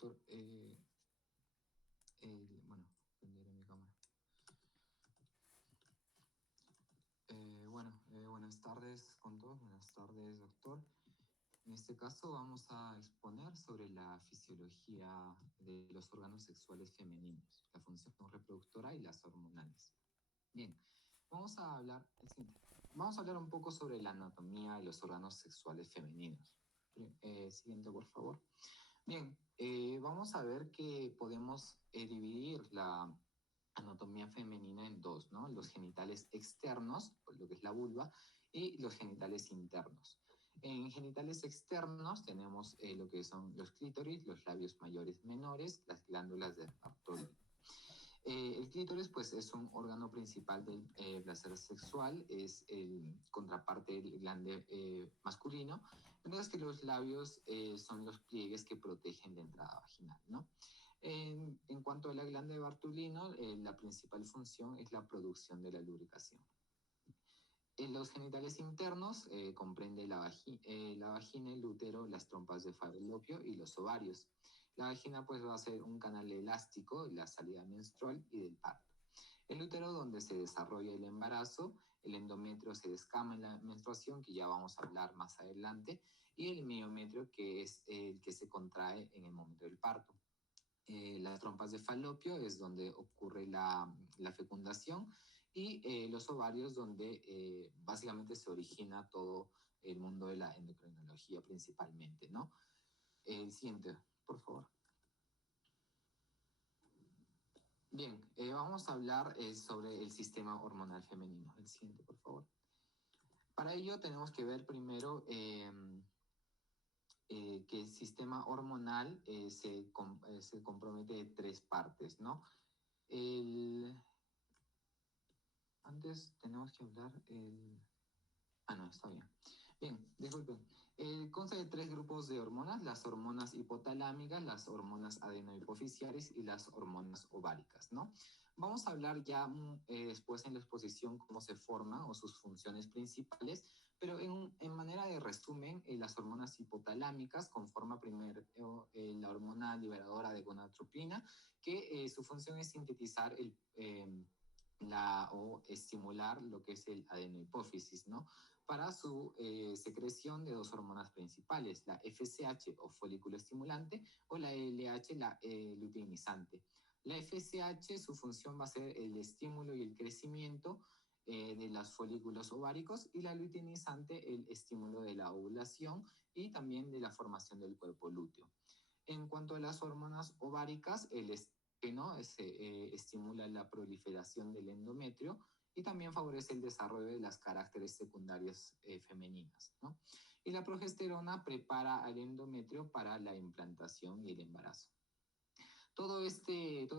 doctor. Bueno, prenderé mi cámara. Buenas tardes con todos. Buenas tardes, doctor. En este caso vamos a exponer sobre la fisiología de los órganos sexuales femeninos, la función reproductora y las hormonales. Bien, vamos a hablar un poco sobre la anatomía de los órganos sexuales femeninos. Siguiente, por favor. Bien, vamos a ver que podemos dividir la anatomía femenina en dos, ¿no? Los genitales externos, lo que es la vulva, y los genitales internos. En genitales externos tenemos lo que son los clítoris, los labios mayores menores, las glándulas de Bartholin. El clítoris, pues, es un órgano principal del placer sexual, es el contraparte del glande masculino, mientras que los labios son los pliegues que protegen la entrada vaginal, ¿no? En cuanto a la glande de Bartolino, la principal función es la producción de la lubricación. En los genitales internos comprende la vagina, el útero, las trompas de falopio y los ovarios. La vagina, pues, va a ser un canal elástico de la salida menstrual y del parto. El útero, donde se desarrolla el embarazo, el endometrio se descama en la menstruación, que ya vamos a hablar más adelante, y el miometrio, que es el que se contrae en el momento del parto. Las trompas de falopio es donde ocurre la fecundación, y los ovarios, donde básicamente se origina todo el mundo de la endocrinología principalmente, ¿no? El siguiente, por favor. Bien, vamos a hablar sobre el sistema hormonal femenino. El siguiente, por favor. Para ello tenemos que ver primero que el sistema hormonal se compromete de tres partes, ¿no? Antes tenemos que hablar no, está bien. Bien, disculpen. Consta de tres grupos de hormonas: las hormonas hipotalámicas, las hormonas adenohipofisiares y las hormonas ováricas, ¿no? Vamos a hablar ya después en la exposición cómo se forman o sus funciones principales, pero en manera de resumen, las hormonas hipotalámicas conforman primero la hormona liberadora de gonadotropina, que su función es sintetizar o estimular lo que es el adenohipófisis, ¿no? Para su secreción de dos hormonas principales, la FSH o folículo estimulante, o la LH, la luteinizante. La FSH, su función va a ser el estímulo y el crecimiento de los folículos ováricos, y la luteinizante el estímulo de la ovulación y también de la formación del cuerpo lúteo. En cuanto a las hormonas ováricas, el estimula la proliferación del endometrio y también favorece el desarrollo de las caracteres secundarias femeninas, ¿no? Y la progesterona prepara al endometrio para la implantación y el embarazo. Todas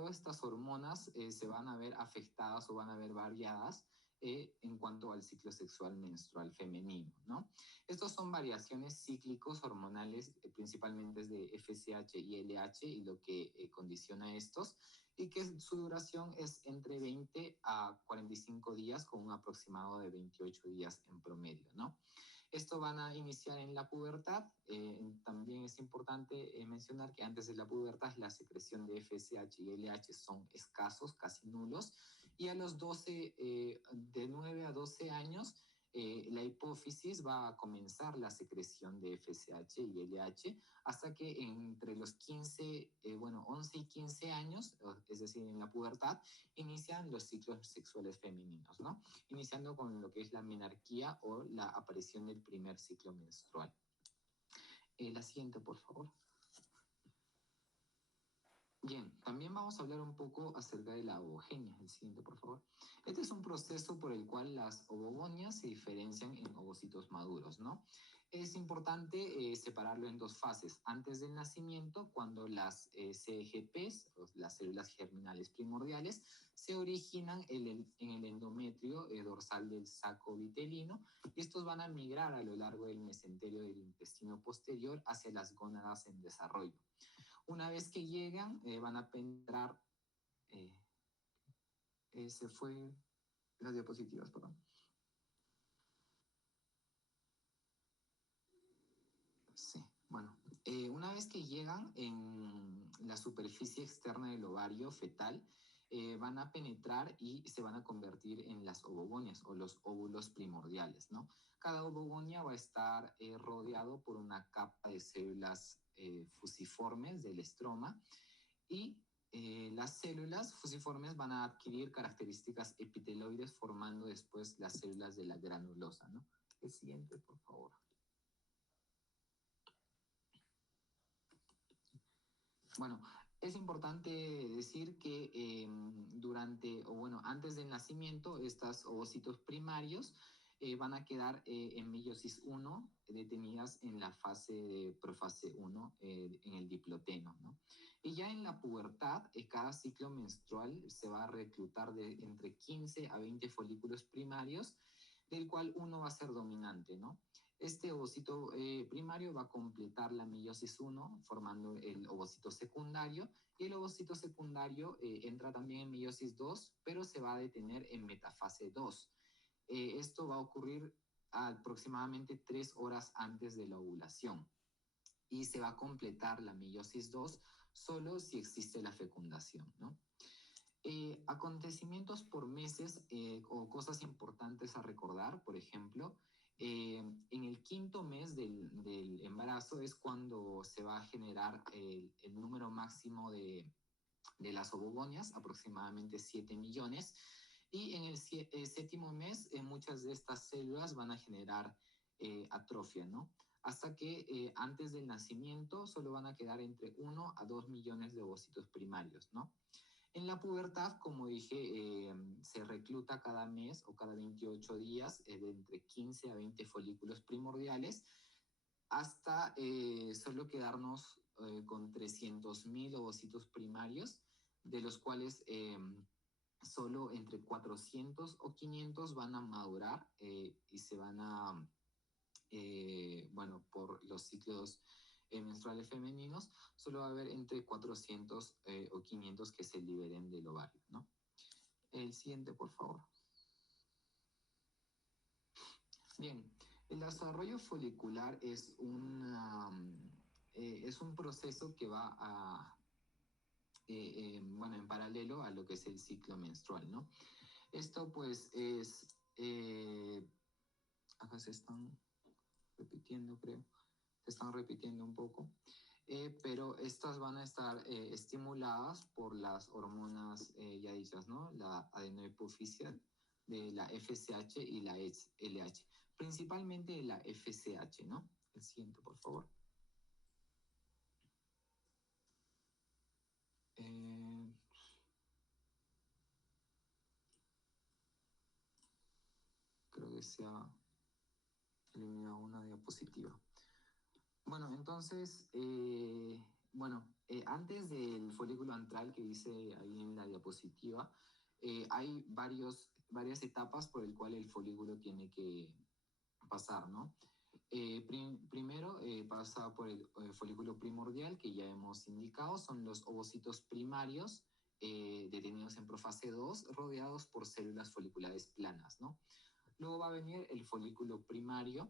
estas hormonas se van a ver afectadas o van a ver variadas en cuanto al ciclo sexual menstrual femenino, ¿no? Estos son variaciones cíclicos hormonales, principalmente de FSH y LH, y lo que condiciona estos, y que su duración es entre 20 a 45 días, con un aproximado de 28 días en promedio, ¿no? Esto van a iniciar en la pubertad. También es importante mencionar que antes de la pubertad la secreción de FSH y LH son escasos, casi nulos, y a los 12, de 9 a 12 años, la hipófisis va a comenzar la secreción de FSH y LH, hasta que entre los 11 y 15 años, es decir, en la pubertad, inician los ciclos sexuales femeninos, ¿no? Iniciando con lo que es la menarquía o la aparición del primer ciclo menstrual. La siguiente, por favor. Bien, también vamos a hablar un poco acerca de la ovogenia. El siguiente, por favor. Este es un proceso por el cual las ovogonias se diferencian en ovocitos maduros, ¿no? Es importante separarlo en dos fases. Antes del nacimiento, cuando las CGPs, las células germinales primordiales, se originan en el endometrio dorsal del saco vitelino, y estos van a migrar a lo largo del mesenterio del intestino posterior hacia las gónadas en desarrollo. Una vez que llegan, van a penetrar. Se fue las diapositivas, perdón. Sí, bueno, Una vez que llegan en la superficie externa del ovario fetal, van a penetrar y se van a convertir en las ovogonias o los óvulos primordiales, ¿no? Cada ovogonia va a estar rodeado por una capa de células fusiformes del estroma y las células fusiformes van a adquirir características epiteloides formando después las células de la granulosa, ¿no? El siguiente, por favor. Bueno, es importante decir que antes del nacimiento, estos ovocitos primarios van a quedar en meiosis 1, detenidas en la fase de profase 1, en el diploteno, ¿no? Y ya en la pubertad, cada ciclo menstrual se va a reclutar de entre 15 a 20 folículos primarios, del cual uno va a ser dominante, ¿no? Este ovocito primario va a completar la meiosis 1 formando el ovocito secundario y el ovocito secundario entra también en meiosis 2, pero se va a detener en metafase 2. Esto va a ocurrir aproximadamente 3 horas antes de la ovulación y se va a completar la meiosis 2 solo si existe la fecundación, ¿no? Acontecimientos por meses o cosas importantes a recordar, por ejemplo, en el quinto mes del embarazo es cuando se va a generar el número máximo de las ovogonias, aproximadamente 7 millones, y en el séptimo mes muchas de estas células van a generar atrofia, ¿no? Hasta que antes del nacimiento solo van a quedar entre 1 a 2 millones de ovocitos primarios, ¿no? En la pubertad, como dije, se recluta cada mes o cada 28 días de entre 15 a 20 folículos primordiales hasta solo quedarnos con 300.000 ovocitos primarios, de los cuales solo entre 400 o 500 van a madurar y se van a, por los ciclos menstruales femeninos, solo va a haber entre 400 o 500 que se liberen del ovario, ¿no? El siguiente, por favor. Bien, el desarrollo folicular es un proceso que va en paralelo a lo que es el ciclo menstrual, ¿no? Esto pues es, acá se están repitiendo, creo, se están repitiendo un poco, pero estas van a estar estimuladas por las hormonas ya dichas, ¿no? La adenohipofisial, de la FSH y la LH, principalmente la FSH, ¿no? El siguiente, por favor. Creo que se ha eliminado una diapositiva. Bueno, entonces, antes del folículo antral que dice ahí en la diapositiva, hay varias etapas por el cual el folículo tiene que pasar, ¿no? Primero pasa por el folículo primordial, que ya hemos indicado, son los ovocitos primarios detenidos en profase 2, rodeados por células foliculares planas, ¿no? Luego va a venir el folículo primario,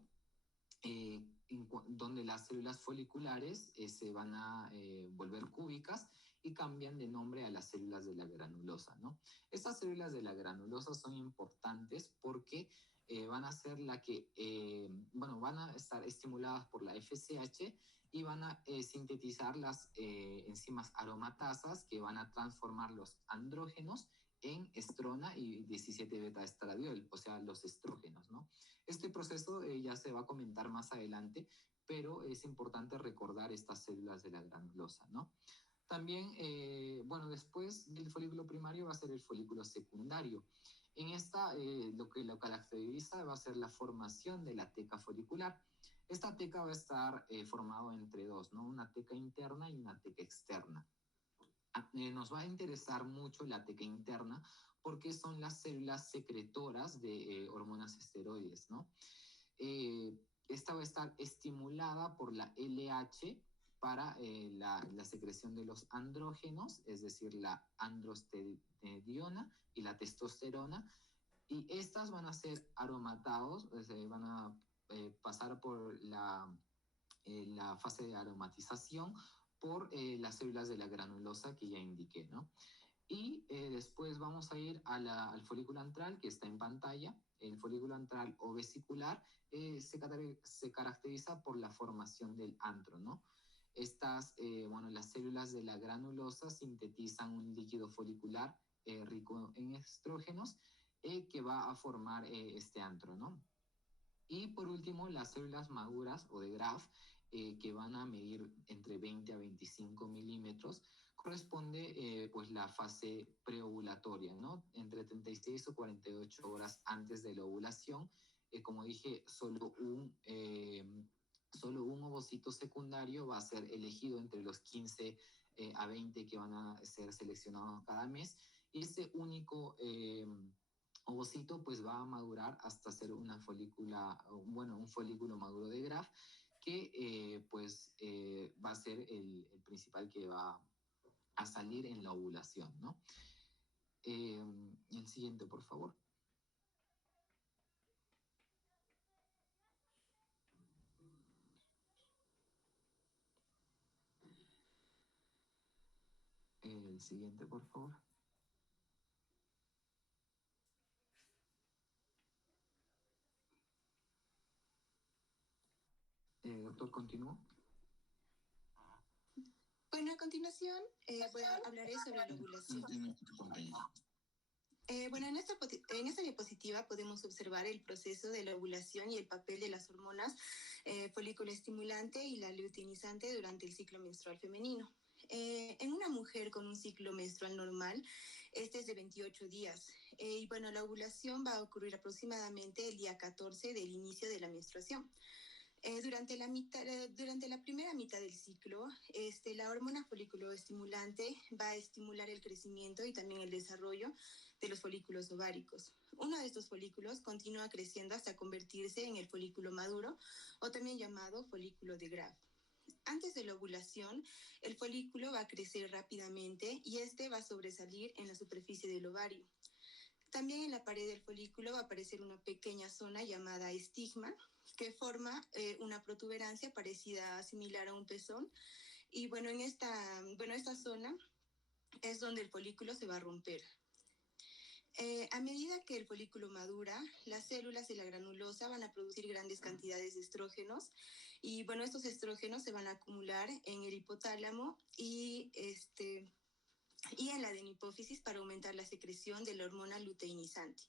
donde las células foliculares se van a volver cúbicas y cambian de nombre a las células de la granulosa, ¿no? Estas células de la granulosa son importantes porque van a ser van a estar estimuladas por la FSH y van a sintetizar las enzimas aromatasas que van a transformar los andrógenos en estrona y 17 beta estradiol, o sea, los estrógenos, ¿no? Este proceso ya se va a comentar más adelante, pero es importante recordar estas células de la granulosa, ¿no? También, después del folículo primario va a ser el folículo secundario. En esta, lo que lo caracteriza va a ser la formación de la teca folicular. Esta teca va a estar formado entre dos, ¿no? Una teca interna y una teca externa. Nos va a interesar mucho la teca interna porque son las células secretoras de hormonas esteroides, ¿no? Esta va a estar estimulada por la LH para la secreción de los andrógenos, es decir, la androstenediona y la testosterona, y estas van a ser aromatados, van a pasar por la fase de aromatización por las células de la granulosa que ya indiqué, ¿no? Y después vamos a ir al folículo antral que está en pantalla. El folículo antral o vesicular se caracteriza por la formación del antro, ¿no? Las células de la granulosa sintetizan un líquido folicular rico en estrógenos que va a formar este antro, ¿no? Y por último, las células maduras o de Graf, que van a medir entre 20 a 25 milímetros, corresponde pues la fase preovulatoria, ¿no? Entre 36 o 48 horas antes de la ovulación. Como dije, solo un ovocito secundario va a ser elegido entre los 15 a 20 que van a ser seleccionados cada mes. Y ese único ovocito pues va a madurar hasta ser un folículo maduro de Graf que va a ser el principal que va a salir en la ovulación, ¿no? El siguiente, por favor. El siguiente, por favor. Doctor, continúo. Bueno, a continuación hablaré sobre la ovulación. En esta diapositiva podemos observar el proceso de la ovulación y el papel de las hormonas folículo estimulante y la luteinizante durante el ciclo menstrual femenino. En una mujer con un ciclo menstrual normal, este es de 28 días. La ovulación va a ocurrir aproximadamente el día 14 del inicio de la menstruación. Durante la primera mitad del ciclo, la hormona folículo estimulante va a estimular el crecimiento y también el desarrollo de los folículos ováricos. Uno de estos folículos continúa creciendo hasta convertirse en el folículo maduro o también llamado folículo de Graf. Antes de la ovulación, el folículo va a crecer rápidamente y va a sobresalir en la superficie del ovario. También en la pared del folículo va a aparecer una pequeña zona llamada estigma, que forma una protuberancia similar a un pezón. Y esta zona es donde el folículo se va a romper. A medida que el folículo madura, las células de la granulosa van a producir grandes cantidades de estrógenos y estos estrógenos se van a acumular en el hipotálamo y en la adenipófisis para aumentar la secreción de la hormona luteinizante.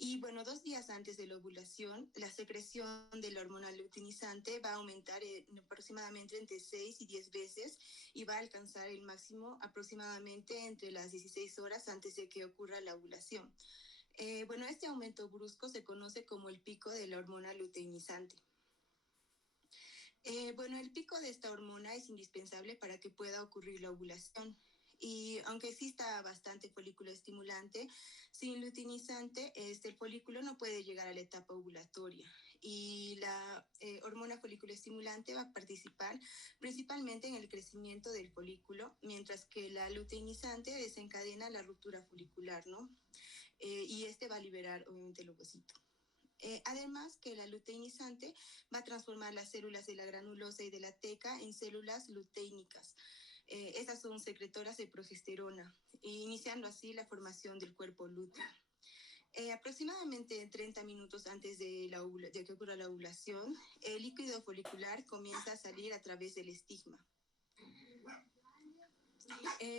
Y 2 días antes de la ovulación, la secreción de la hormona luteinizante va a aumentar aproximadamente entre 6 y 10 veces y va a alcanzar el máximo aproximadamente entre las 16 horas antes de que ocurra la ovulación. Este aumento brusco se conoce como el pico de la hormona luteinizante. El pico de esta hormona es indispensable para que pueda ocurrir la ovulación. Y aunque exista bastante folículo estimulante, sin luteinizante, el folículo no puede llegar a la etapa ovulatoria. Y la hormona folículo estimulante va a participar principalmente en el crecimiento del folículo, mientras que la luteinizante desencadena la ruptura folicular, ¿no? Y va a liberar, obviamente, el ovocito. Además que la luteinizante va a transformar las células de la granulosa y de la teca en células luteínicas. Estas son secretoras de progesterona, iniciando así la formación del cuerpo lúteo. Aproximadamente 30 minutos antes de que ocurra la ovulación, el líquido folicular comienza a salir a través del estigma.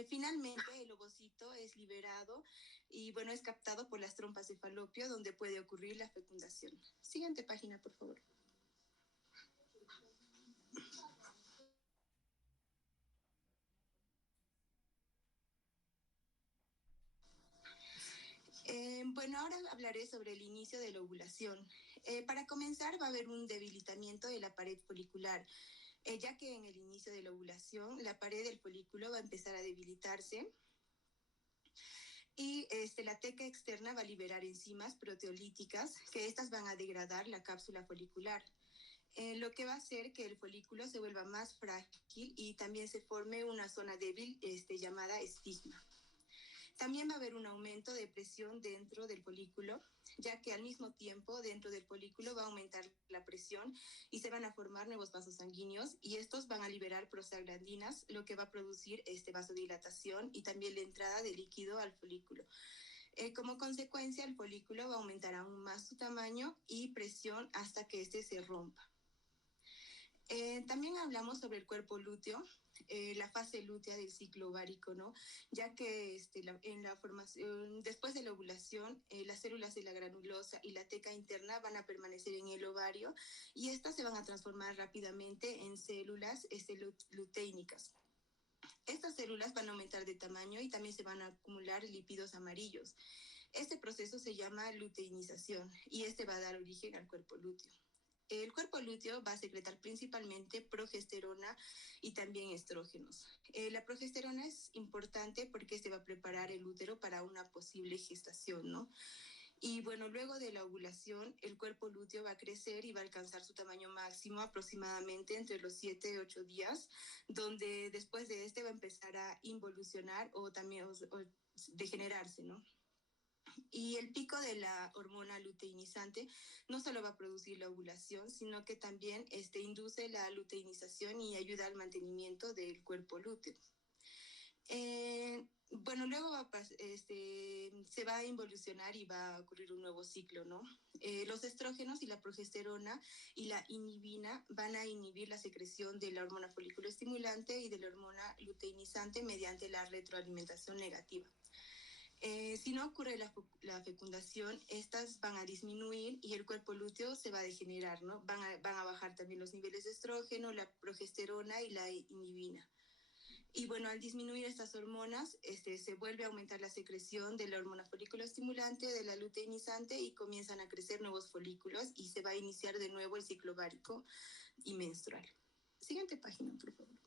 Finalmente, el ovocito es liberado y es captado por las trompas de falopio, donde puede ocurrir la fecundación. Siguiente página, por favor. Ahora hablaré sobre el inicio de la ovulación. Para comenzar, va a haber un debilitamiento de la pared folicular, ya que en el inicio de la ovulación la pared del folículo va a empezar a debilitarse y la teca externa va a liberar enzimas proteolíticas que estas van a degradar la cápsula folicular, lo que va a hacer que el folículo se vuelva más frágil y también se forme una zona débil llamada estigma. También va a haber un aumento de presión dentro del folículo, ya que al mismo tiempo dentro del folículo va a aumentar la presión y se van a formar nuevos vasos sanguíneos y estos van a liberar prostaglandinas, lo que va a producir vasodilatación y también la entrada de líquido al folículo. Como consecuencia, el folículo va a aumentar aún más su tamaño y presión hasta que se rompa. También hablamos sobre el cuerpo lúteo, la fase lútea del ciclo ovárico, ¿no? Ya que en la formación, después de la ovulación, las células de la granulosa y la teca interna van a permanecer en el ovario y estas se van a transformar rápidamente en células luteínicas. Estas células van a aumentar de tamaño y también se van a acumular lípidos amarillos. Este proceso se llama luteinización y va a dar origen al cuerpo lúteo. El cuerpo lúteo va a secretar principalmente progesterona y también estrógenos. La progesterona es importante porque va a preparar el útero para una posible gestación, ¿no? Y bueno, luego de la ovulación, el cuerpo lúteo va a crecer y va a alcanzar su tamaño máximo aproximadamente entre los 7 y 8 días, donde después de va a empezar a involucionar o también o degenerarse, ¿no? Y el pico de la hormona luteinizante no solo va a producir la ovulación, sino que también induce la luteinización y ayuda al mantenimiento del cuerpo lúteo. Bueno, luego se va a involucionar y va a ocurrir un nuevo ciclo, ¿no? Los estrógenos y la progesterona y la inhibina van a inhibir la secreción de la hormona folículo estimulante y de la hormona luteinizante mediante la retroalimentación negativa. Si no ocurre la fecundación, estas van a disminuir y el cuerpo lúteo se va a degenerar, ¿no? Van a bajar también los niveles de estrógeno, la progesterona y la inhibina. Y bueno, al disminuir estas hormonas, se vuelve a aumentar la secreción de la hormona folículo estimulante, de la luteinizante y comienzan a crecer nuevos folículos y se va a iniciar de nuevo el ciclo ovárico y menstrual. Siguiente página, por favor.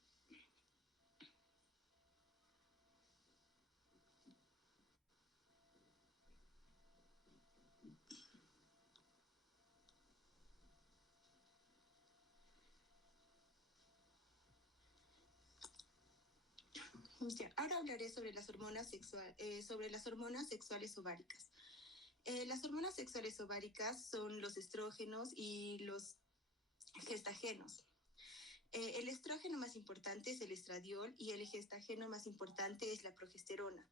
Ya, ahora hablaré sobre las hormonas sexuales ováricas. Las hormonas sexuales ováricas son los estrógenos y los gestágenos. El estrógeno más importante es el estradiol y el gestágeno más importante es la progesterona.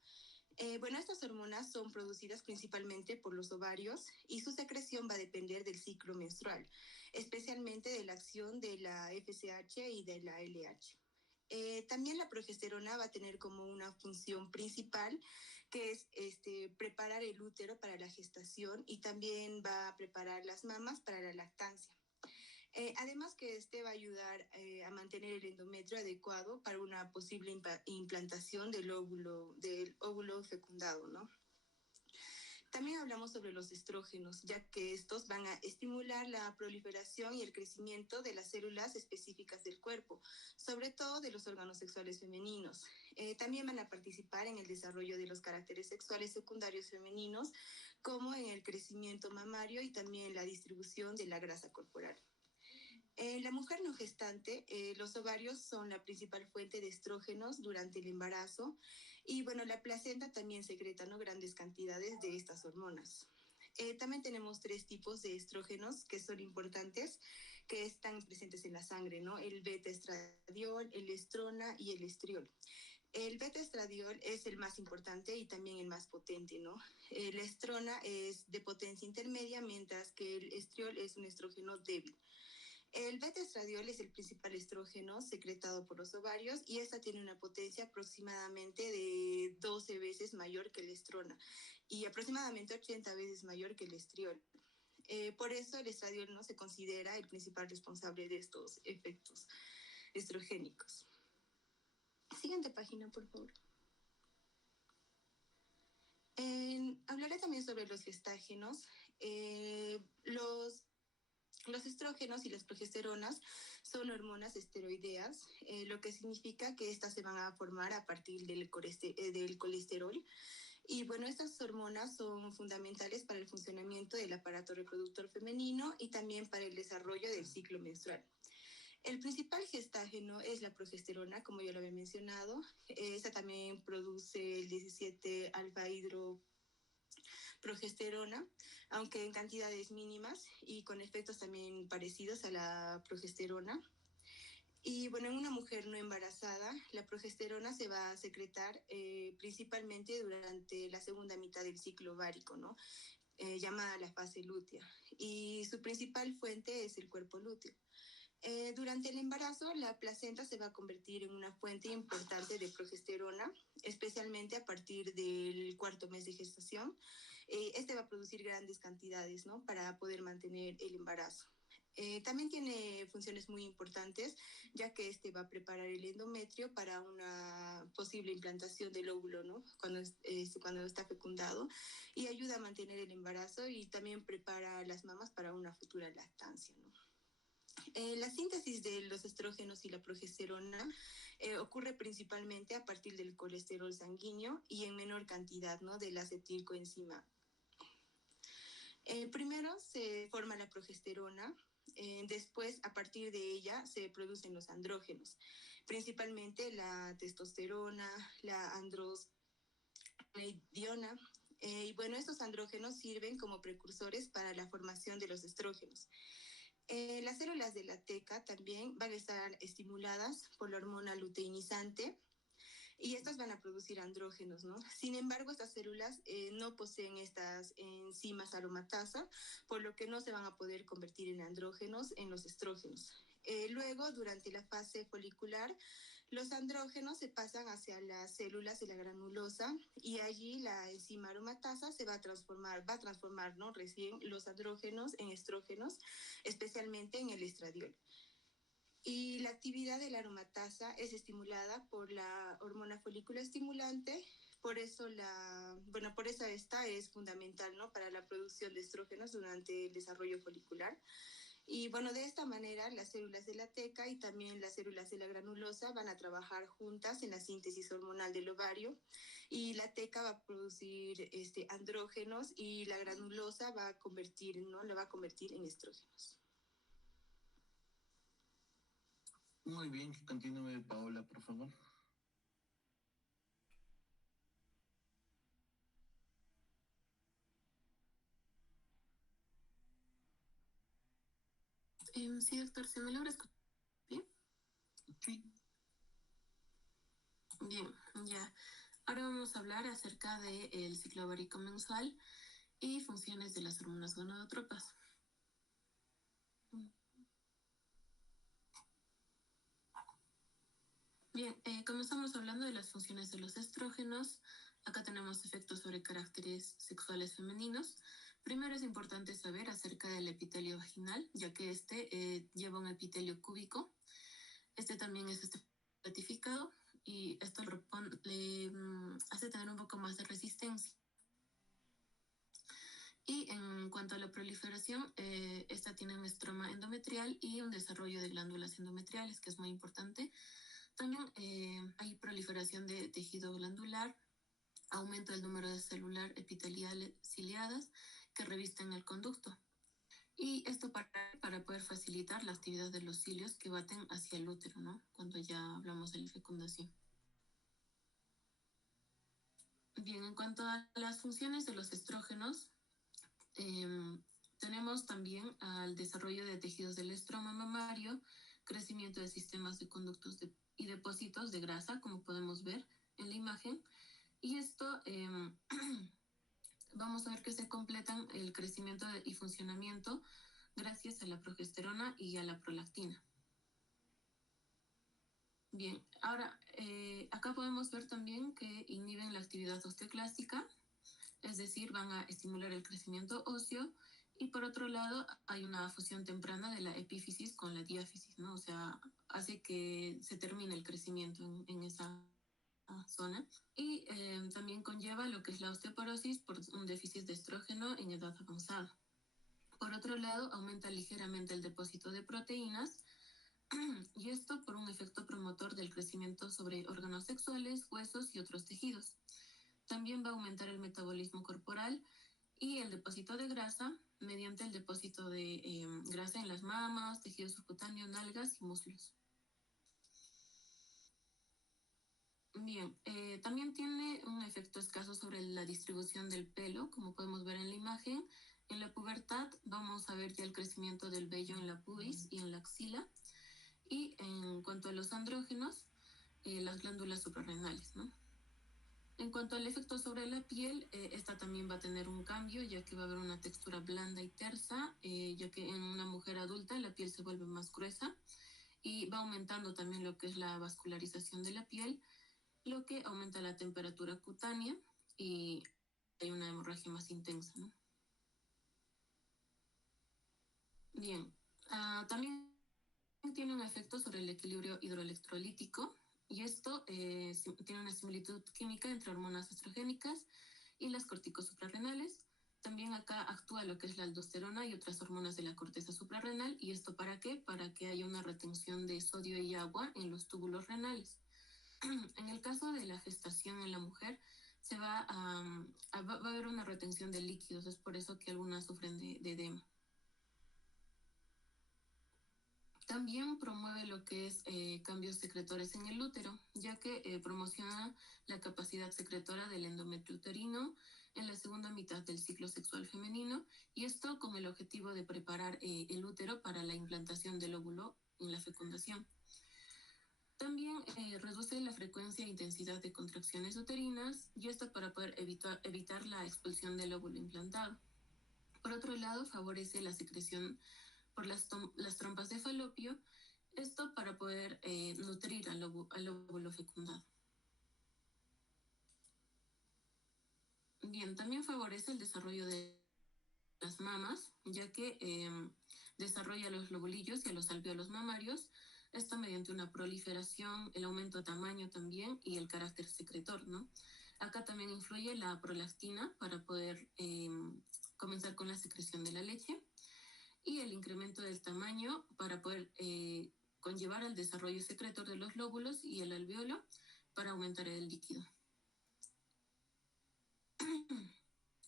Bueno, estas hormonas son producidas principalmente por los ovarios y su secreción va a depender del ciclo menstrual, especialmente de la acción de la FSH y de la LH. También la progesterona va a tener como una función principal que es preparar el útero para la gestación y también va a preparar las mamas para la lactancia. Además que va a ayudar a mantener el endometrio adecuado para una posible implantación del óvulo fecundado, ¿no? También hablamos sobre los estrógenos, ya que estos van a estimular la proliferación y el crecimiento de las células específicas del cuerpo, sobre todo de los órganos sexuales femeninos. También van a participar en el desarrollo de los caracteres sexuales secundarios femeninos, como en el crecimiento mamario y también la distribución de la grasa corporal. En la mujer no gestante, los ovarios son la principal fuente de estrógenos durante el embarazo y bueno, la placenta también secreta, ¿no?, grandes cantidades de estas hormonas. También tenemos 3 tipos de estrógenos que son importantes, que están presentes en la sangre, ¿no? El beta-estradiol, el estrona y el estriol. El beta-estradiol es el más importante y también el más potente, ¿no? La estrona es de potencia intermedia, mientras que el estriol es un estrógeno débil. El beta-estradiol es el principal estrógeno secretado por los ovarios y esta tiene una potencia aproximadamente de 12 veces mayor que el estrona y aproximadamente 80 veces mayor que el estriol. Por eso el estradiol no se considera el principal responsable de estos efectos estrogénicos. Siguiente página, por favor. Hablaré también sobre los gestágenos. Los estrógenos y las progesteronas son hormonas esteroideas, lo que significa que estas se van a formar a partir del colesterol. Y bueno, estas hormonas son fundamentales para el funcionamiento del aparato reproductor femenino y también para el desarrollo del ciclo menstrual. El principal gestágeno es la progesterona, como ya lo había mencionado. Esta también produce el 17-alfa-hidroprogesteronas progesterona, aunque en cantidades mínimas y con efectos también parecidos a la progesterona. Y bueno, en una mujer no embarazada, la progesterona se va a secretar principalmente durante la segunda mitad del ciclo ovárico, ¿no? Llamada la fase lútea. Y su principal fuente es el cuerpo lúteo. Durante el embarazo, la placenta se va a convertir en una fuente importante de progesterona, especialmente a partir del cuarto mes de gestación. Este va a producir grandes cantidades, ¿no? Para poder mantener el embarazo. También tiene funciones muy importantes, ya que este va a preparar el endometrio para una posible implantación del óvulo, ¿no? Cuando está fecundado, y ayuda a mantener el embarazo y también prepara las mamas para una futura lactancia, ¿no? La síntesis de los estrógenos y la progesterona ocurre principalmente a partir del colesterol sanguíneo y en menor cantidad, ¿no? De la acetilcoenzima. Primero se forma la progesterona, después a partir de ella se producen los andrógenos, principalmente la testosterona, la androstenediona. Y bueno, estos andrógenos sirven como precursores para la formación de los estrógenos. Las células de la teca también van a estar estimuladas por la hormona luteinizante y estas van a producir andrógenos, ¿no? Sin embargo, estas células no poseen estas enzimas aromatasa, por lo que no se van a poder convertir en andrógenos en los estrógenos. Luego, durante la fase folicular, los andrógenos se pasan hacia las células de la granulosa y allí la enzima aromatasa va a transformar, ¿no? Recién los andrógenos en estrógenos, especialmente en el estradiol. Y la actividad de la aromatasa es estimulada por la hormona folículo estimulante, por eso esta es fundamental, ¿no? Para la producción de estrógenos durante el desarrollo folicular. Y bueno, de esta manera las células de la teca y también las células de la granulosa van a trabajar juntas en la síntesis hormonal del ovario y la teca va a producir andrógenos y la granulosa lo va a convertir en estrógenos. Muy bien, que continúe Paola, por favor. Sí, doctor, ¿se me logra escuchar bien? Sí. Bien, ya. Ahora vamos a hablar acerca del ciclo ovárico mensual y funciones de las hormonas gonadotropas. Bien, comenzamos hablando de las funciones de los estrógenos. Acá tenemos efectos sobre caracteres sexuales femeninos. Primero es importante saber acerca del epitelio vaginal, ya que lleva un epitelio cúbico. Este también es estratificado y esto le hace tener un poco más de resistencia. Y en cuanto a la proliferación, esta tiene un estroma endometrial y un desarrollo de glándulas endometriales, que es muy importante. También hay proliferación de tejido glandular, aumento del número de células epiteliales ciliadas que revisten el conducto. Y esto para poder facilitar la actividad de los cilios que baten hacia el útero, ¿no? Cuando ya hablamos de la fecundación. Bien, en cuanto a las funciones de los estrógenos, tenemos también al desarrollo de tejidos del estroma mamario, crecimiento de sistemas de conductos y depósitos de grasa, como podemos ver en la imagen. Y esto vamos a ver que se completan el crecimiento y funcionamiento gracias a la progesterona y a la prolactina. Bien, ahora acá podemos ver también que inhiben la actividad osteoclástica, es decir, van a estimular el crecimiento óseo, y por otro lado hay una fusión temprana de la epífisis con la diáfisis, ¿no? O sea, hace que se termine el crecimiento en esa zona, y también conlleva lo que es la osteoporosis por un déficit de estrógeno en edad avanzada. Por otro lado, aumenta ligeramente el depósito de proteínas, y esto por un efecto promotor del crecimiento sobre órganos sexuales, huesos y otros tejidos. También va a aumentar el metabolismo corporal y el depósito de grasa mediante el depósito de grasa en las mamas, tejido subcutáneo, nalgas y muslos. Bien, también tiene un efecto escaso sobre la distribución del pelo, como podemos ver en la imagen. En la pubertad vamos a ver ya el crecimiento del vello en la pubis y en la axila. Y en cuanto a los andrógenos, las glándulas suprarrenales, ¿no? En cuanto al efecto sobre la piel, esta también va a tener un cambio, ya que va a haber una textura blanda y tersa, ya que en una mujer adulta la piel se vuelve más gruesa y va aumentando también lo que es la vascularización de la piel, lo que aumenta la temperatura cutánea y hay una hemorragia más intensa, ¿no? Bien, también tiene un efecto sobre el equilibrio hidroelectrolítico y esto tiene una similitud química entre hormonas estrogénicas y las corticosuprarrenales. También acá actúa lo que es la aldosterona y otras hormonas de la corteza suprarrenal. ¿Y esto para qué? Para que haya una retención de sodio y agua en los túbulos renales. En el caso de la gestación en la mujer, va a haber una retención de líquidos, es por eso que algunas sufren de edema. También promueve lo que es cambios secretores en el útero, ya que promociona la capacidad secretora del endometrio uterino en la segunda mitad del ciclo sexual femenino, y esto con el objetivo de preparar el útero para la implantación del óvulo en la fecundación. También reduce la frecuencia e intensidad de contracciones uterinas, y esto para poder evitar la expulsión del óvulo implantado. Por otro lado, favorece la secreción por las trompas de falopio, esto para poder nutrir al óvulo fecundado. Bien, también favorece el desarrollo de las mamas, ya que desarrolla los lobulillos y a los alvéolos mamarios, esto mediante una proliferación, el aumento de tamaño también y el carácter secretor, ¿no? Acá también influye la prolactina para poder comenzar con la secreción de la leche, y el incremento del tamaño para poder conllevar al desarrollo secretor de los lóbulos y el alvéolo para aumentar el líquido.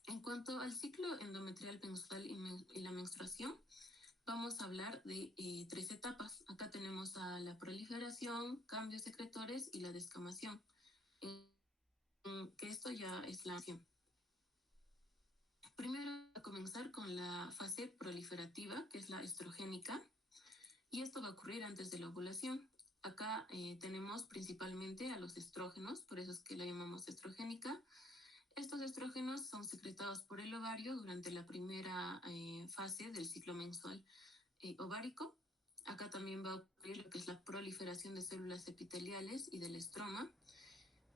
En cuanto al ciclo endometrial menstrual y la menstruación, vamos a hablar de 3 etapas. Acá tenemos a la proliferación, cambios secretores y la descamación, que esto ya es la acción. Primero, a comenzar con la fase proliferativa, que es la estrogénica, y esto va a ocurrir antes de la ovulación. Acá tenemos principalmente a los estrógenos, por eso es que la llamamos estrogénica. Estos estrógenos son secretados por el ovario durante la primera fase del ciclo menstrual ovárico. Acá también va a ocurrir lo que es la proliferación de células epiteliales y del estroma,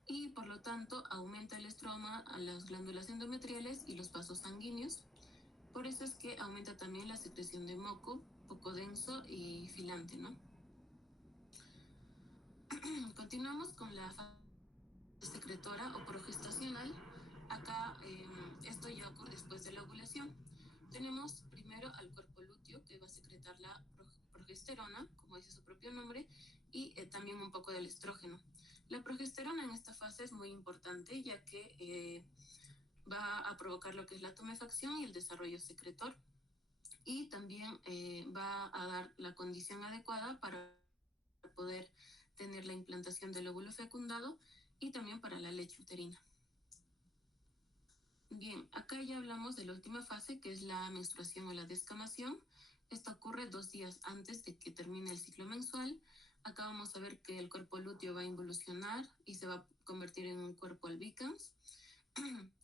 y por lo tanto aumenta el estroma a las glándulas endometriales y los vasos sanguíneos. Por eso es que aumenta también la secreción de moco, poco denso y filante, ¿no? Continuamos con la fase secretora o progestacional. Acá esto ya ocurre después de la ovulación. Tenemos primero al cuerpo lúteo, que va a secretar la progesterona, como dice su propio nombre, y también un poco del estrógeno. La progesterona en esta fase es muy importante, ya que va a provocar lo que es la tumefacción y el desarrollo secretor, y también va a dar la condición adecuada para poder tener la implantación del óvulo fecundado y también para la leche uterina. Bien, acá ya hablamos de la última fase, que es la menstruación o la descamación. Esto ocurre 2 días antes de que termine el ciclo mensual. Acá vamos a ver que el cuerpo lúteo va a involucionar y se va a convertir en un cuerpo albicans.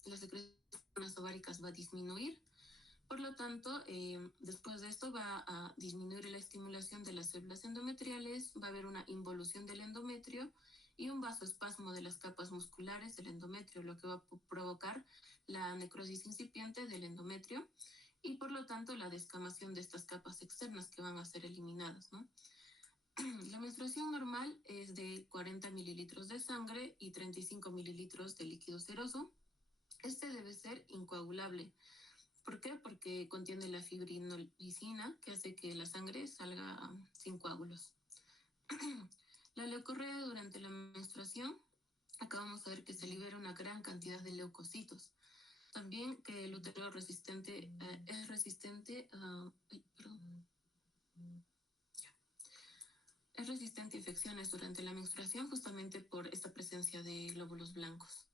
Las secreciones ováricas va a disminuir. Por lo tanto, después de esto va a disminuir la estimulación de las células endometriales, va a haber una involución del endometrio y un vasoespasmo de las capas musculares del endometrio, lo que va a provocar la necrosis incipiente del endometrio y por lo tanto la descamación de estas capas externas que van a ser eliminadas, ¿no? La menstruación normal es de 40 mililitros de sangre y 35 mililitros de líquido seroso. Este debe ser incoagulable. ¿Por qué? Porque contiene la fibrinolicina, que hace que la sangre salga sin coágulos. La leucorrea durante la menstruación, acá vamos a ver que se libera una gran cantidad de leucocitos. También que el útero es resistente es resistente a infecciones durante la menstruación justamente por esta presencia de glóbulos blancos.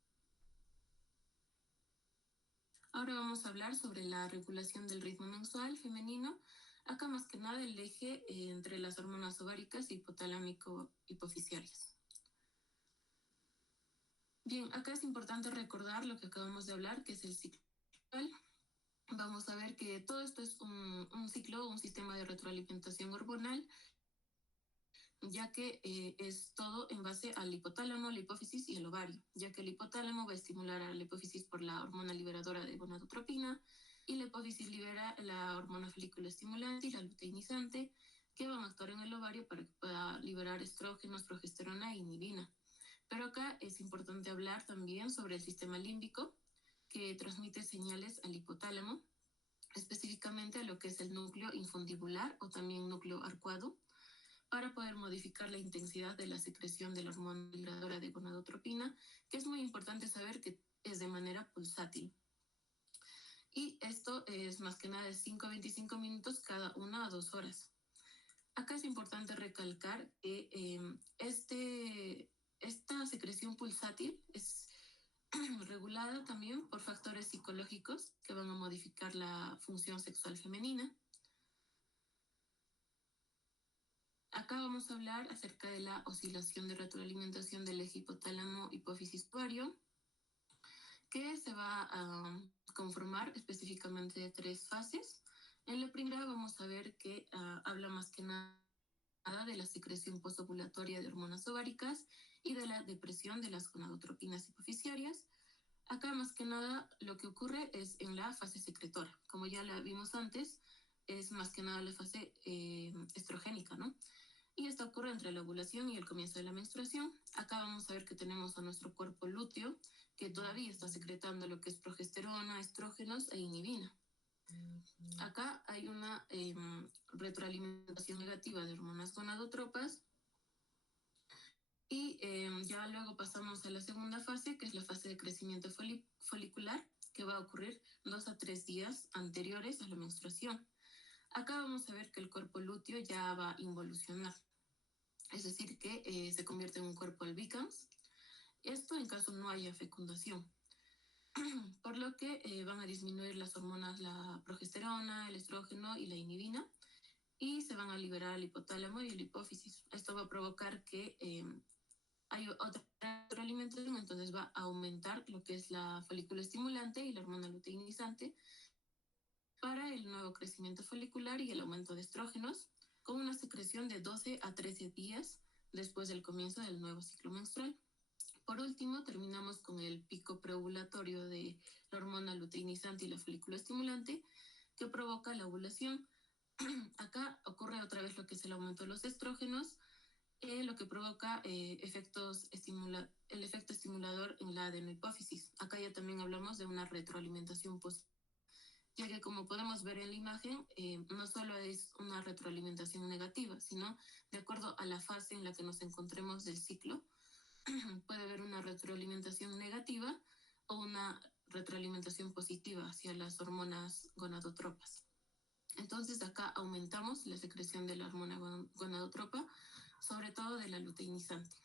Ahora vamos a hablar sobre la regulación del ritmo menstrual femenino. Acá más que nada el eje entre las hormonas ováricas y hipotalámico-hipofisiarias. Bien, acá es importante recordar lo que acabamos de hablar, que es el ciclo menstrual. Vamos a ver que todo esto es un ciclo, un sistema de retroalimentación hormonal, ya que es todo en base al hipotálamo, la hipófisis y el ovario, ya que el hipotálamo va a estimular a la hipófisis por la hormona liberadora de gonadotropina y la hipófisis libera la hormona folículo-estimulante y la luteinizante, que van a actuar en el ovario para que pueda liberar estrógenos, progesterona e inhibina. Pero acá es importante hablar también sobre el sistema límbico, que transmite señales al hipotálamo, específicamente a lo que es el núcleo infundibular o también núcleo arcuado, para poder modificar la intensidad de la secreción de la hormona liberadora de gonadotropina, que es muy importante saber que es de manera pulsátil. Y esto es más que nada de 5 a 25 minutos cada 1 a 2 horas. Acá es importante recalcar que esta secreción pulsátil es regulada también por factores psicológicos que van a modificar la función sexual femenina. Acá vamos a hablar acerca de la oscilación de retroalimentación del eje hipotálamo-hipófisis-ovario, que se va a conformar específicamente de 3 fases. En la primera vamos a ver que habla más que nada de la secreción posovulatoria de hormonas ováricas y de la depresión de las gonadotropinas hipofisiarias. Acá más que nada lo que ocurre es en la fase secretora. Como ya la vimos antes, es más que nada la fase estrogénica, ¿no? Y esto ocurre entre la ovulación y el comienzo de la menstruación. Acá vamos a ver que tenemos a nuestro cuerpo lúteo, que todavía está secretando lo que es progesterona, estrógenos e inhibina. Acá hay una retroalimentación negativa de hormonas gonadotropas. Y ya luego pasamos a la segunda fase, que es la fase de crecimiento folicular, que va a ocurrir 2 a 3 días anteriores a la menstruación. Acá vamos a ver que el cuerpo lúteo ya va a involucionar, es decir, que se convierte en un cuerpo albicans. Esto en caso no haya fecundación, por lo que van a disminuir las hormonas, la progesterona, el estrógeno y la inhibina, y se van a liberar el hipotálamo y el hipófisis. Esto va a provocar que hay otra retroalimentación, entonces va a aumentar lo que es la folículo estimulante y la hormona luteinizante para el nuevo crecimiento folicular y el aumento de estrógenos, con una secreción de 12 a 13 días después del comienzo del nuevo ciclo menstrual. Por último, terminamos con el pico preovulatorio de la hormona luteinizante y la folículo estimulante, que provoca la ovulación. Acá ocurre otra vez lo que es el aumento de los estrógenos, lo que provoca el efecto estimulador en la adenohipófisis. Acá ya también hablamos de una retroalimentación positiva, ya que como podemos ver en la imagen, no solo es una retroalimentación negativa, sino de acuerdo a la fase en la que nos encontremos del ciclo, puede haber una retroalimentación negativa o una retroalimentación positiva hacia las hormonas gonadotropas. Entonces acá aumentamos la secreción de la hormona gonadotropa, sobre todo de la luteinizante.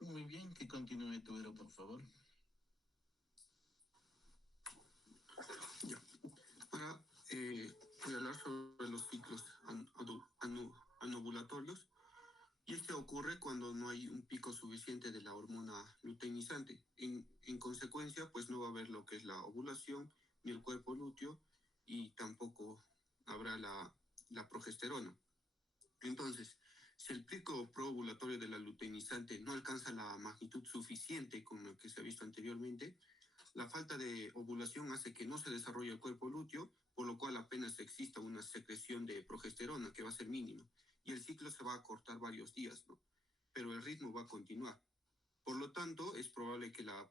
Muy bien, que continúe Tubero, por favor. Ya. Ahora voy a hablar sobre los ciclos anovulatorios. Y este ocurre cuando no hay un pico suficiente de la hormona luteinizante. En consecuencia, pues no va a haber lo que es la ovulación, ni el cuerpo lúteo, y tampoco habrá la progesterona. Entonces, si el pico proovulatorio de la luteinizante no alcanza la magnitud suficiente con lo que se ha visto anteriormente, la falta de ovulación hace que no se desarrolle el cuerpo lúteo, por lo cual apenas exista una secreción de progesterona que va a ser mínima. Y el ciclo se va a cortar varios días, ¿no? Pero el ritmo va a continuar. Por lo tanto, es probable que la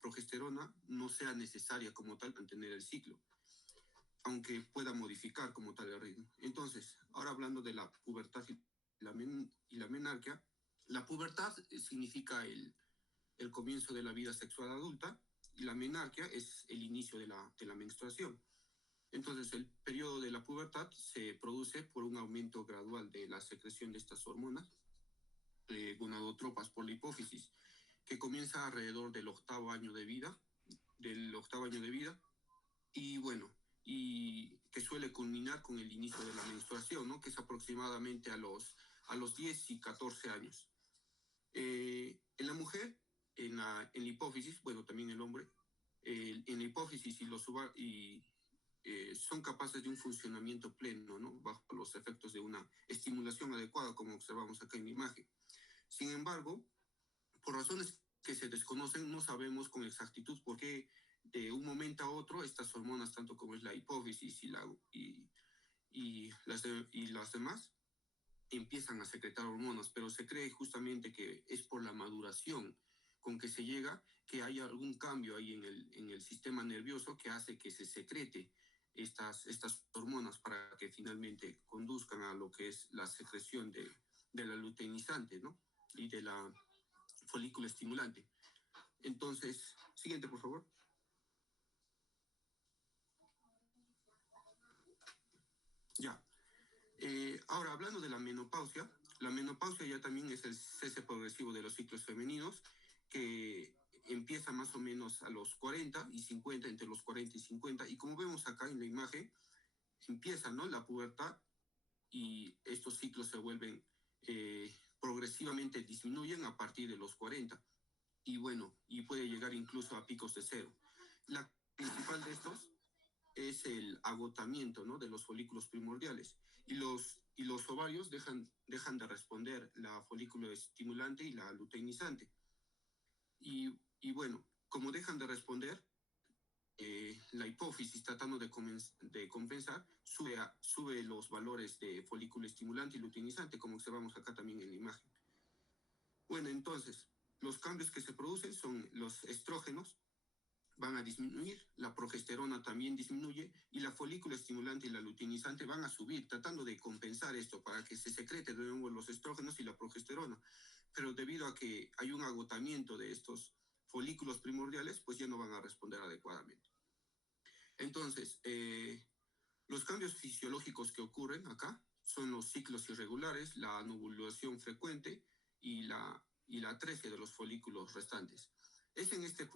progesterona no sea necesaria como tal para mantener el ciclo, aunque pueda modificar como tal el ritmo. Entonces, ahora hablando de la pubertad y la menarquia, la pubertad significa el comienzo de la vida sexual adulta y la menarquia es el inicio de la menstruación. Entonces, el periodo de la pubertad se produce por un aumento gradual de la secreción de estas hormonas, gonadotropas por la hipófisis, que comienza alrededor del octavo año de vida, y bueno, y que suele culminar con el inicio de la menstruación, ¿no? Que es aproximadamente a los 10 y 14 años. En la mujer, en la hipófisis, bueno, también el hombre, en la hipófisis son capaces de un funcionamiento pleno, ¿no? Bajo los efectos de una estimulación adecuada, como observamos acá en la imagen. Sin embargo, por razones que se desconocen, no sabemos con exactitud por qué de un momento a otro estas hormonas, tanto como es la hipófisis y las demás, empiezan a secretar hormonas, pero se cree justamente que es por la maduración con que se llega, que hay algún cambio ahí en el sistema nervioso que hace que se secrete estas hormonas para que finalmente conduzcan a lo que es la secreción de la luteinizante, ¿no? Y de la folículo estimulante. Entonces, siguiente, por favor. Ya. Ahora, hablando de la menopausia ya también es el cese progresivo de los ciclos femeninos, que empieza más o menos a los 40 y 50, entre los 40 y 50, y como vemos acá en la imagen, empieza, ¿no?, la pubertad, y estos ciclos se vuelven progresivamente disminuyen a partir de los 40, y bueno, y puede llegar incluso a picos de cero. La principal de estos es el agotamiento, ¿no?, de los folículos primordiales, y los ovarios dejan de responder la folículo estimulante y la luteinizante. Y bueno, como dejan de responder, la hipófisis, tratando de compensar, sube los valores de folículo estimulante y luteinizante, como observamos acá también en la imagen. Bueno, entonces, los cambios que se producen son los estrógenos, van a disminuir, la progesterona también disminuye, y la folículo estimulante y la luteinizante van a subir, tratando de compensar esto para que se secrete de nuevo los estrógenos y la progesterona. Pero debido a que hay un agotamiento de estos folículos primordiales, pues ya no van a responder adecuadamente. Entonces, los cambios fisiológicos que ocurren acá son los ciclos irregulares, la anovulación frecuente y la atresia de los folículos restantes. Es en este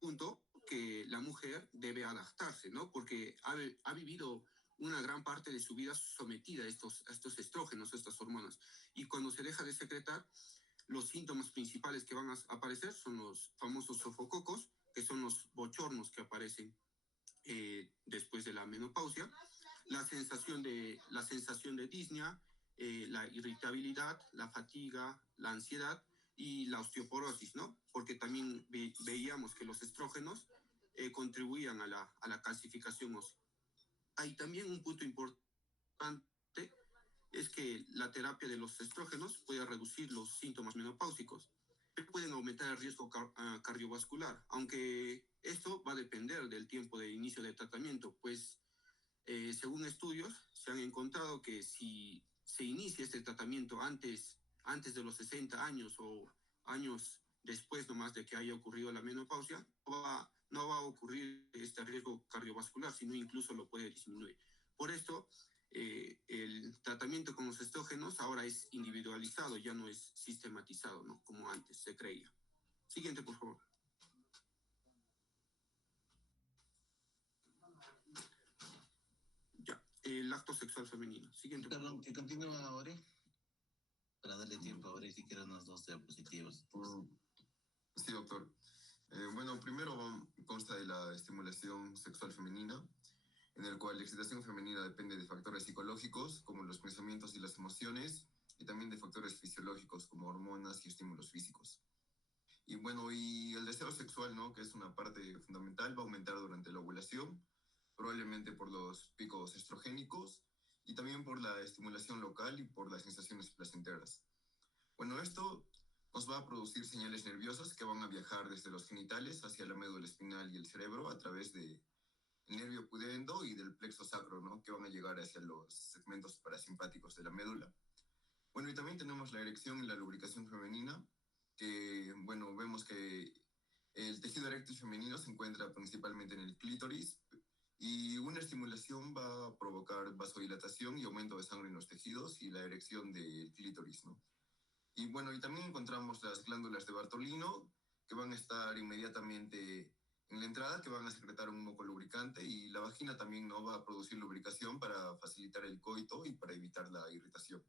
punto que la mujer debe adaptarse, ¿no? Porque ha vivido una gran parte de su vida sometida a estos estrógenos, a estas hormonas. Y cuando se deja de secretar, los síntomas principales que van a aparecer son los famosos sofococos, que son los bochornos que aparecen después de la menopausia, la sensación de disnea, la irritabilidad, la fatiga, la ansiedad y la osteoporosis, ¿no? Porque también veíamos que los estrógenos contribuían a la calcificación ósea. Hay también un punto importante, es que la terapia de los estrógenos puede reducir los síntomas menopáusicos, que pueden aumentar el riesgo cardiovascular, aunque esto va a depender del tiempo de inicio de tratamiento, pues según estudios se han encontrado que si se inicia este tratamiento antes de los 60 años o años después nomás de que haya ocurrido la menopausia, no va a ocurrir este riesgo cardiovascular, sino incluso lo puede disminuir. Por esto, el tratamiento con los estrógenos ahora es individualizado, ya no es sistematizado, ¿no?, como antes se creía. Siguiente, por favor. Ya, el acto sexual femenino. Siguiente. Perdón, que continúa ahora, para darle tiempo ahora y si quieren unos dos diapositivos. Sí, doctor. Bueno, primero consta de la estimulación sexual femenina, en el cual la excitación femenina depende de factores psicológicos, como los pensamientos y las emociones, y también de factores fisiológicos, como hormonas y estímulos físicos. Y bueno, y el deseo sexual, ¿no?, que es una parte fundamental, va a aumentar durante la ovulación, probablemente por los picos estrogénicos, y también por la estimulación local y por las sensaciones placenteras. Bueno, esto nos va a producir señales nerviosas que van a viajar desde los genitales hacia la médula espinal y el cerebro a través del nervio pudendo y del plexo sacro, ¿no?, que van a llegar hacia los segmentos parasimpáticos de la médula. Bueno, y también tenemos la erección y la lubricación femenina, que, bueno, vemos que el tejido eréctil femenino se encuentra principalmente en el clítoris Y una estimulación va a provocar vasodilatación y aumento de sangre en los tejidos y la erección del clítoris, ¿no? Y bueno, y también encontramos las glándulas de Bartolino, que van a estar inmediatamente en la entrada, que van a secretar un moco lubricante, y la vagina también no va a producir lubricación para facilitar el coito y para evitar la irritación.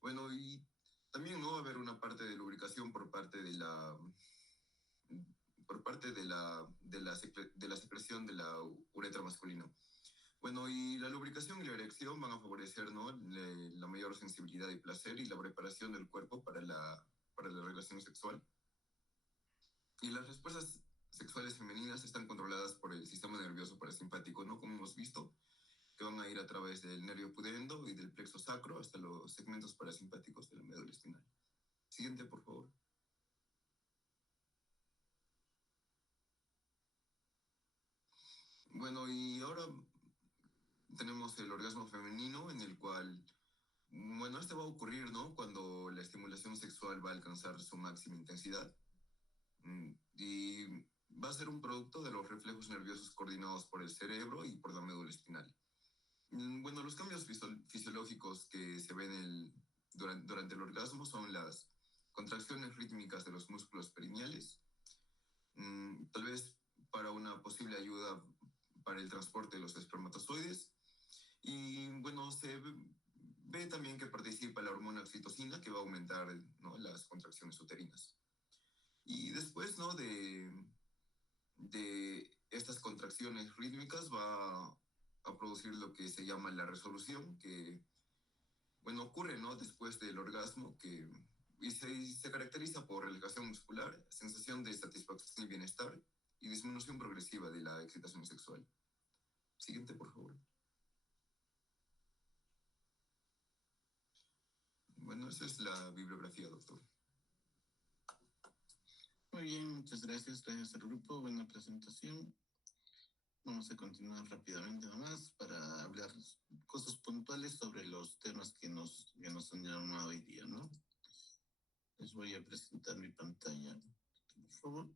Bueno, y también no va a haber una parte de lubricación de la secreción de la uretra masculina. Bueno, y la lubricación y la erección van a favorecer, ¿no?, la mayor sensibilidad y placer y la preparación del cuerpo para la relación sexual. Y las respuestas sexuales femeninas están controladas por el sistema nervioso parasimpático, ¿no? Como hemos visto, que van a ir a través del nervio pudendo y del plexo sacro hasta los segmentos parasimpáticos de la médula espinal. Siguiente, por favor. Bueno, y ahora tenemos el orgasmo femenino, en el cual, bueno, este va a ocurrir, ¿no?, cuando la estimulación sexual va a alcanzar su máxima intensidad. Y va a ser un producto de los reflejos nerviosos coordinados por el cerebro y por la médula espinal. Bueno, los cambios fisiológicos que se ven durante el orgasmo son las contracciones rítmicas de los músculos perineales, tal vez para una posible ayuda para el transporte de los espermatozoides. Y bueno, se ve también que participa la hormona oxitocina, que va a aumentar, ¿no?, las contracciones uterinas. Y después, ¿no?, de estas contracciones rítmicas va a producir lo que se llama la resolución, que, bueno, ocurre, ¿no?, después del orgasmo, y se caracteriza por relajación muscular, sensación de satisfacción y bienestar, y disminución progresiva de la excitación sexual. Siguiente, por favor. Bueno, esa es la bibliografía, doctor. Muy bien, muchas gracias al grupo, buena presentación. Vamos a continuar rápidamente nomás para hablar cosas puntuales sobre los temas que nos han llamado hoy día, ¿no? Les voy a presentar mi pantalla, por favor.